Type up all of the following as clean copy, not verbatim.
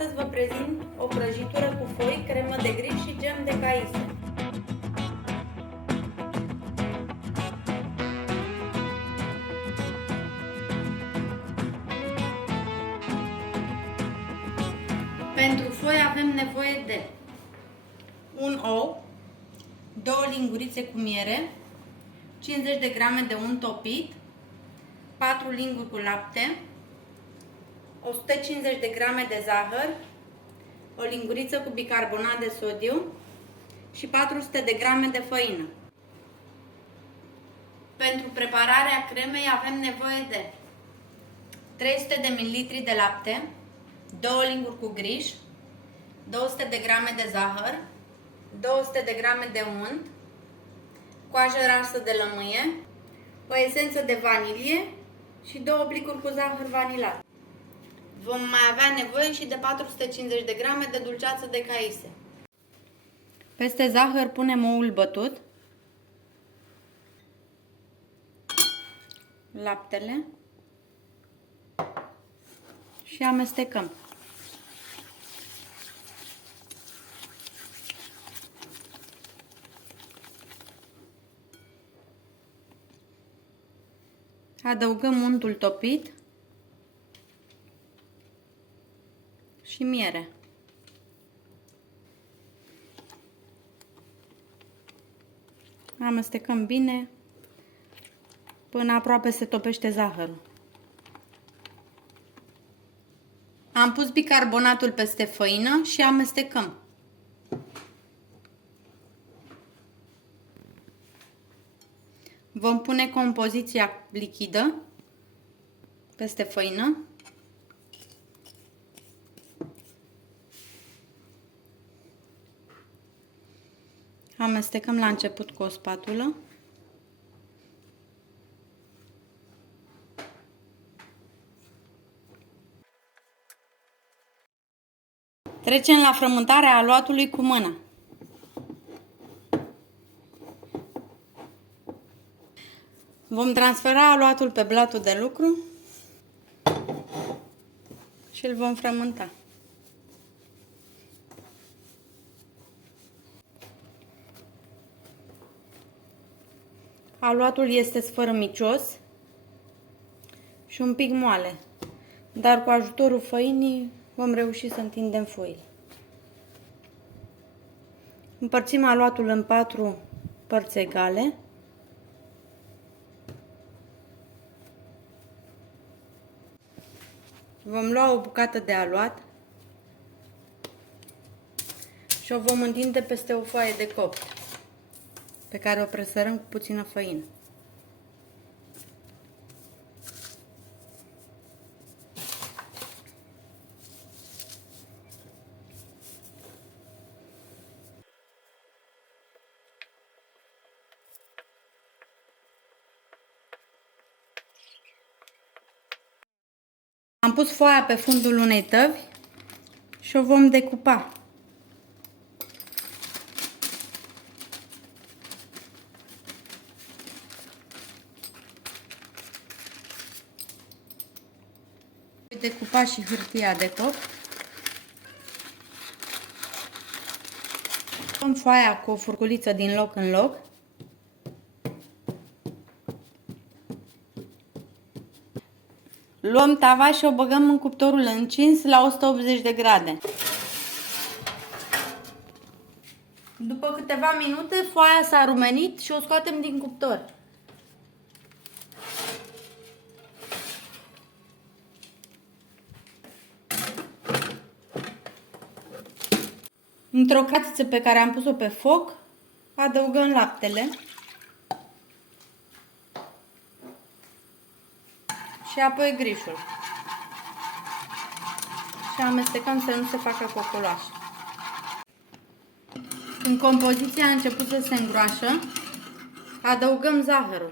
Astăzi vă prezint o prăjitură cu foi, cremă de griș și gem de caise. Pentru foi avem nevoie de un ou, 2 lingurițe cu miere, 50 de grame de unt topit, 4 linguri cu lapte, 150 de grame de zahăr, o linguriță cu bicarbonat de sodiu și 400 de grame de făină. Pentru prepararea cremei avem nevoie de 300 de ml de lapte, 2 linguri cu griș, 200 de grame de zahăr, 200 de grame de unt, coajă rasă de lămâie, o esență de vanilie și 2 plicuri cu zahăr vanilat. Vom mai avea nevoie și de 450 de grame de dulceață de caise. Peste zahăr punem oul bătut, laptele și amestecăm. Adăugăm untul topit și miere. Amestecăm bine până aproape se topește zahărul. Am pus bicarbonatul peste făină și amestecăm. Vom pune compoziția lichidă peste făină. Amestecăm la început cu o spatulă. Trecem la frământarea aluatului cu mâna. Vom transfera aluatul pe blatul de lucru și îl vom frământa. Aluatul este sfărâmicios și un pic moale, dar cu ajutorul făinii vom reuși să întindem foile. Împărțim aluatul în 4 părți egale. Vom lua o bucată de aluat și o vom întinde peste o foaie de copt, pe care o presărăm cu puțină făină. Am pus foaia pe fundul unei tăvi și o vom decupa. Voi decupa și hârtia de copt. Luăm foaia cu o furculiță din loc în loc. Luăm tava și o băgăm în cuptorul încins la 180 de grade. După câteva minute, foaia s-a rumenit și o scoatem din cuptor. Într-o cratiță pe care am pus-o pe foc, adăugăm laptele și apoi grișul și amestecăm să nu se facă cocoloaș. Când compoziția a început să se îngroașă, adăugăm zahărul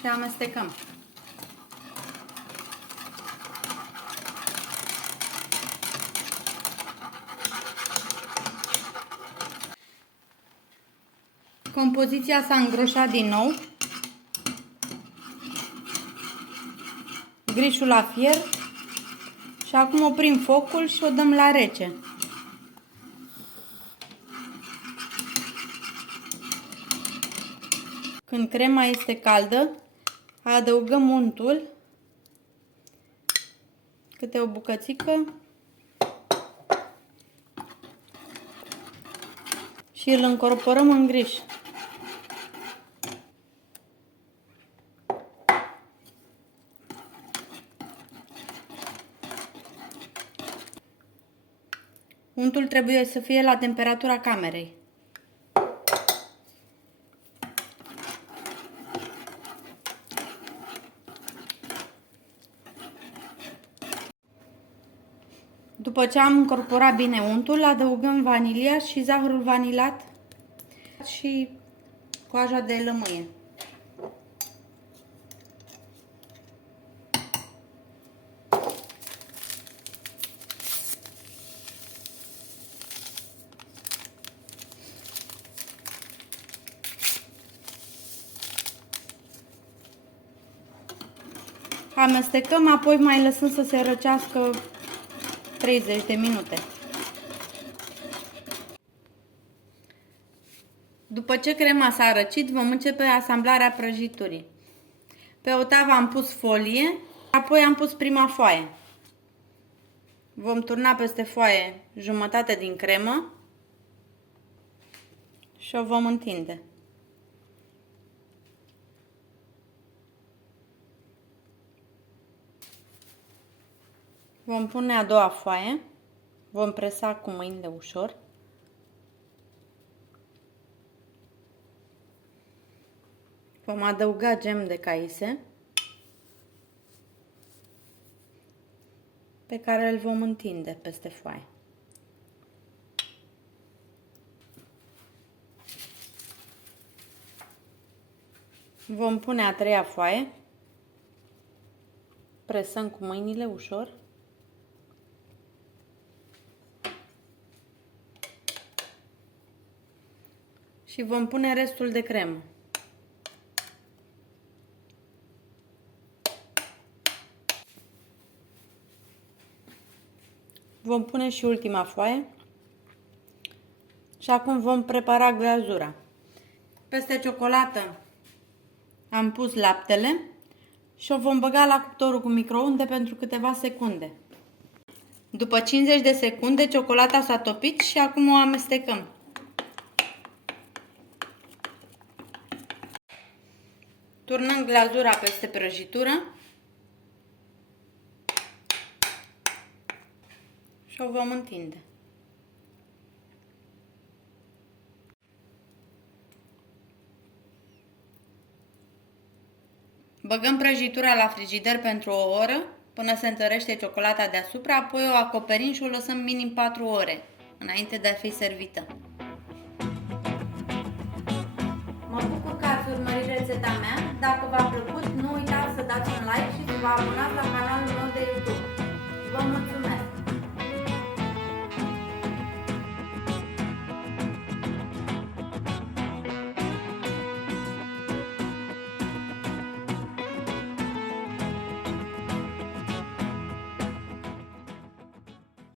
și amestecăm. Compoziția s-a îngroșat din nou. Grișul la fier Și acum oprim focul și o dăm la rece. Când crema este caldă, adăugăm untul, câte o bucățică, și îl încorporăm în griș. Untul trebuie să fie la temperatura camerei. După ce am încorporat bine untul, adăugăm vanilia și zahărul vanilat și coaja de lămâie. Amestecăm, apoi mai lăsăm să se răcească 30 de minute. După ce crema s-a răcit, vom începe asamblarea prăjiturii. Pe o tavă am pus folie, apoi am pus prima foaie. Vom turna peste foaie jumătate din cremă și o vom întinde. Vom pune a doua foaie, vom presa cu mâinile ușor. Vom adăuga gem de caise pe care îl vom întinde peste foaie. Vom pune a treia foaie, presăm cu mâinile ușor. Și vom pune restul de cremă. Vom pune și ultima foaie. Și acum vom prepara glazura. Peste ciocolată am pus laptele și o vom băga la cuptorul cu microunde pentru câteva secunde. După 50 de secunde, ciocolata s-a topit și acum o amestecăm. Turnăm glazura peste prăjitură și o vom întinde. Băgăm prăjitura la frigider pentru o oră până se întărește ciocolata deasupra, apoi o acoperim și o lăsăm minim 4 ore înainte de a fi servită. Mă bucur că ați urmărit rețeta mea. Dacă v-a plăcut, nu uitați să dați un like și să vă abonați la canal.